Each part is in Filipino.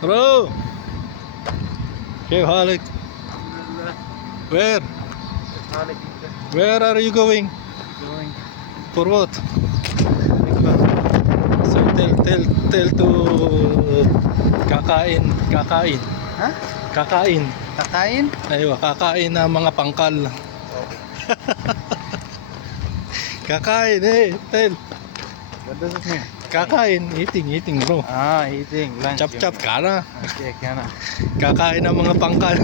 Bro, Halik. Where? Where are you going? Going. For what? So tell to kakain. Ha? Kakain. Kakain? Aywa, kakain na mga pangkal. Kakain tell. What does it mean? Kakain, eating bro. Eating lunch. Chap ka na. Okay, kana. Kakain ng mga pangkal.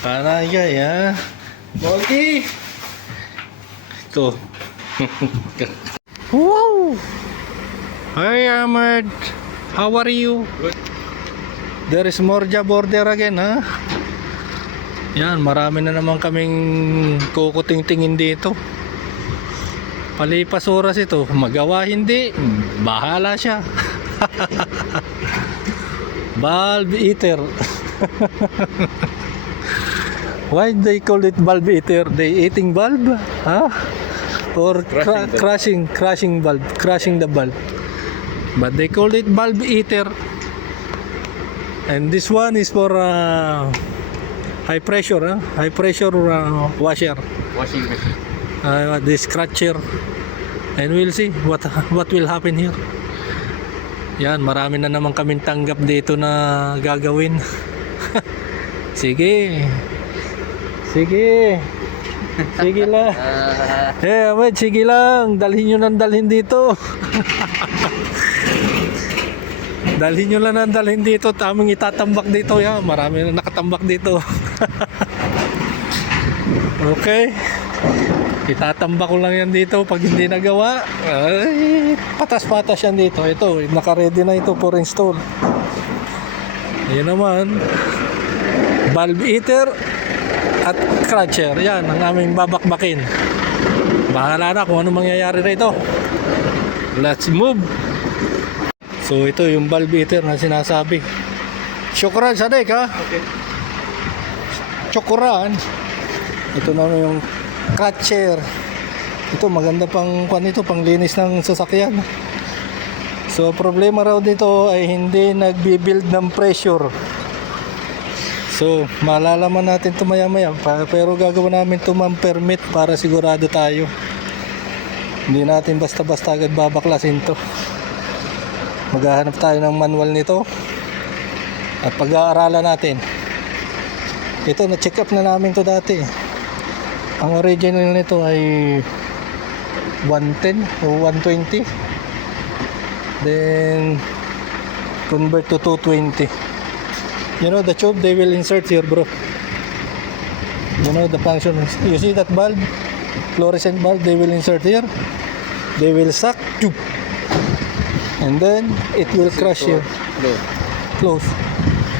Panay ha. Monkey. Ito. Wow. Hi Ahmed. How are you? Good. There is more job order again ha. Yan, marami na naman kaming kukuting-tingin dito. Palipas oras ito, magawa hindi, bahala siya. Bulb eater. Why they call it bulb eater? They eating bulb? Huh? Or crushing bulb, crushing the bulb. But they call it bulb eater. And this one is for high pressure washer. Washing machine. The scratcher. And we'll see what will happen here. Yan, marami na naman kaming tanggap dito na gagawin. Sige lang. Ahmed, sige lang, dalhin nyo nang dalhin dito. Dalhin nyo lang nang dalhin dito. Tamang itatambak dito. Yan, marami na nakatambak dito. Okay, itatambak ko lang yan dito. Pag hindi nagawa, ay, patas-patas yan dito. Ito, naka-ready na ito for install. Ayan naman, bulb eater at crusher. Yan ang aming babakbakin. Bahala na kung ano mangyayari rito. Let's move. So ito yung bulb eater na sinasabi. Syukran Sadek ha. Okay. Syukran. Ito na yung crusher. Ito maganda pang panglinis ng sasakyan. So problema raw dito ay hindi nagbi-build ng pressure. So malalaman natin ito maya-maya, pero gagawin namin ito permit para sigurado tayo. Hindi natin basta-basta agad babaklasin to. Maghahanap tayo ng manual nito at pag-aaralan natin. Ito, na-check up na namin to dati. Ang original nito ay 110 o 120, then convert to 220. You know the tube they will insert here, bro. You know the function. You see that bulb, fluorescent bulb, they will insert here. They will suck tube, and then it will crush here. Close.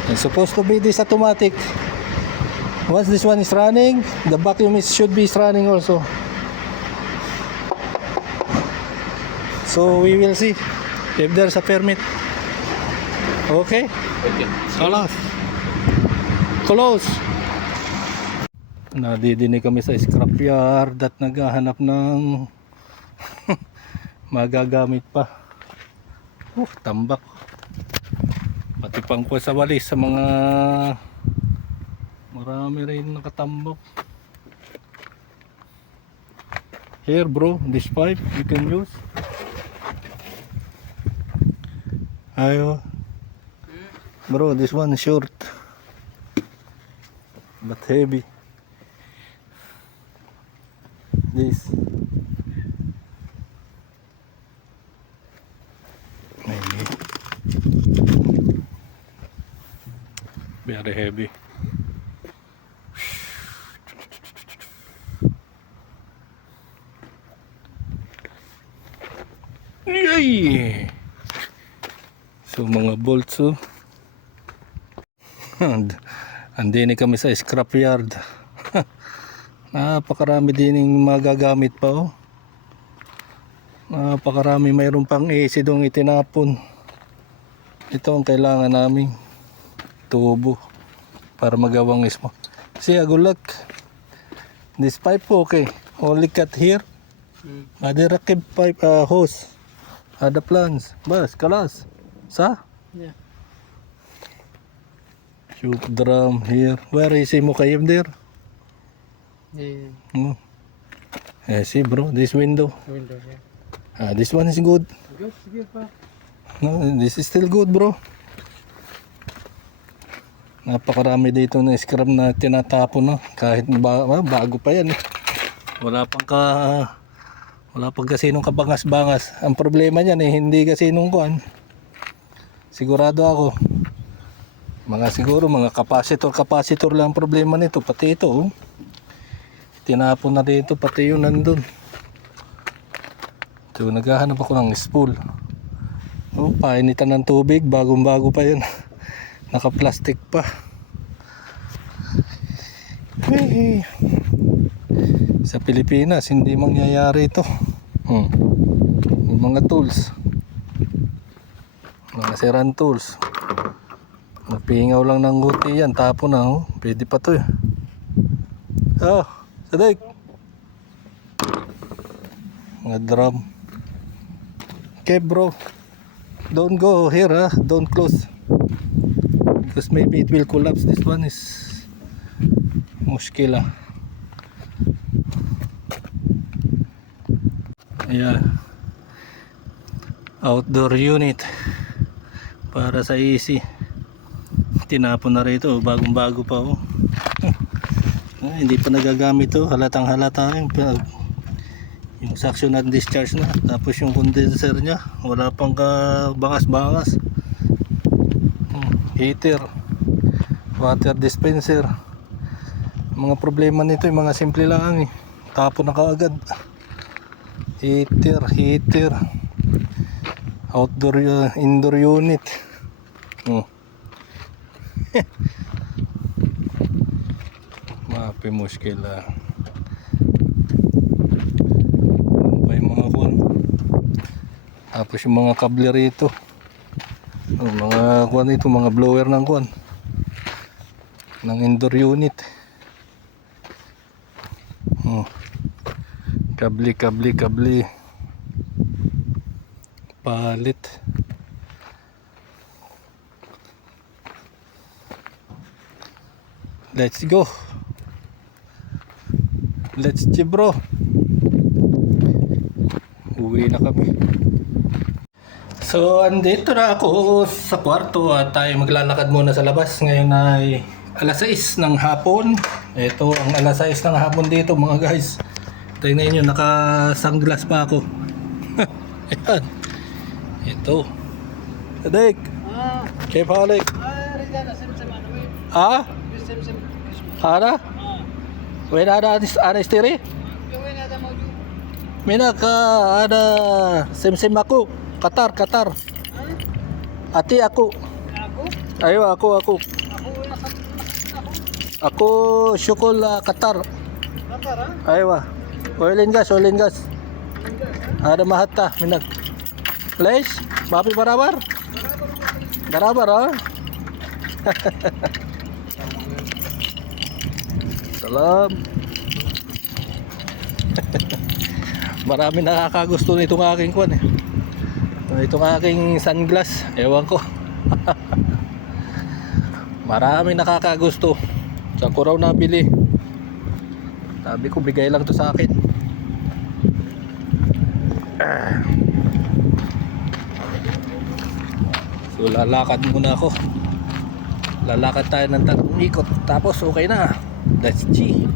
It's supposed to be this automatic. Once this one is running, the vacuum should be running also. So we will see if there's a permit. Okay? Okay. Close. Nadidinig kami sa scrapyard at naghahanap ng magagamit pa. Tambak. Pati pang po sa walis sa mga marami rin nakatambak. Here bro, this pipe you can use. Ayo. Bro, this one is short but heavy. This maybe very heavy. Yay! So mga bolts andini kami sa scrapyard. Napakarami din yung magagamit pa napakarami, mayroon pang AC doong itinapon. Ito ang kailangan namin, tubo para magawang ismo. See, good luck. This pipe okay, only cut here. Ada rakib pipe hose. Ada plans. Bas, kalas. Sa? Yeah. Shoot drum here. Where is Mukayim there? Yeah. Oh. See bro, this window. Window, yeah. This one is good. Good, sige pa. No, this is still good bro. Napakarami dito na scrap na tinatapon no. Kahit bago pa yan. Wala pang kasinong kabangas-bangas. Ang problema niyan hindi kasinong kuan. Sigurado ako. Mga capacitor lang ang problema nito. Pati ito oh. Tinapon na dito pati yung nandun. So naghahanap ako ng spool. Oh, painitan ng tubig, bagong-bago pa 'yun. Naka-plastic pa. Hey. Sa Pilipinas hindi mangyayari ito. Yung mga tools. Mga sirang tools. Napingaw lang ng guti yan, tapo na oh. Pwede pa 'to. Oh, Sadik. Mga drum. Okay bro. Don't go here don't close. Because maybe it will collapse. This one is mushkila. Ayan. Outdoor unit para sa easy. Tinapon na rito, bagong-bago pa oh. Hindi pa nagagamit to, halatang halata yung suction and discharge na, tapos yung condenser nya wala pang bangas-bangas. Heater, water dispenser. Mga problema nito yung mga simple lang tapo na kaagad. Heater outdoor indoor unit. Mapi muskila. Ano pa yung mga kuwan? Tapos yung mga kable rito. Mga kuwan ito, mga blower ng kuwan. Ng indoor unit. Kable. Palit. Let's go. Let's go bro. Uwi na kami. So andito na ako sa kwarto at tayo maglalakad muna sa labas. Ngayon ay alas 6 ng hapon. Ito ang alas 6 ng hapon dito mga guys. Tingnan nyo, naka-sunglass pa ako. Ayan. Ito. Sadik. Kaya palik. Ada? Wait, ada istri? Minak ada sim aku. Qatar. Ati aku. Ayo aku. Aku syukul Qatar. Ayo. Oil and gas. Ada mahatta minak. Leis, bapi barabar? Barabar. Salam. Marami nakakagusto nitong aking kwan itong aking sunglass, ewan ko. Marami nakakagusto. Sa ko raw nabili. Sabi ko bigay lang to sa akin. So lalakad muna ako. Lalakad tayo ng 3 ikot tapos okay na. That's G.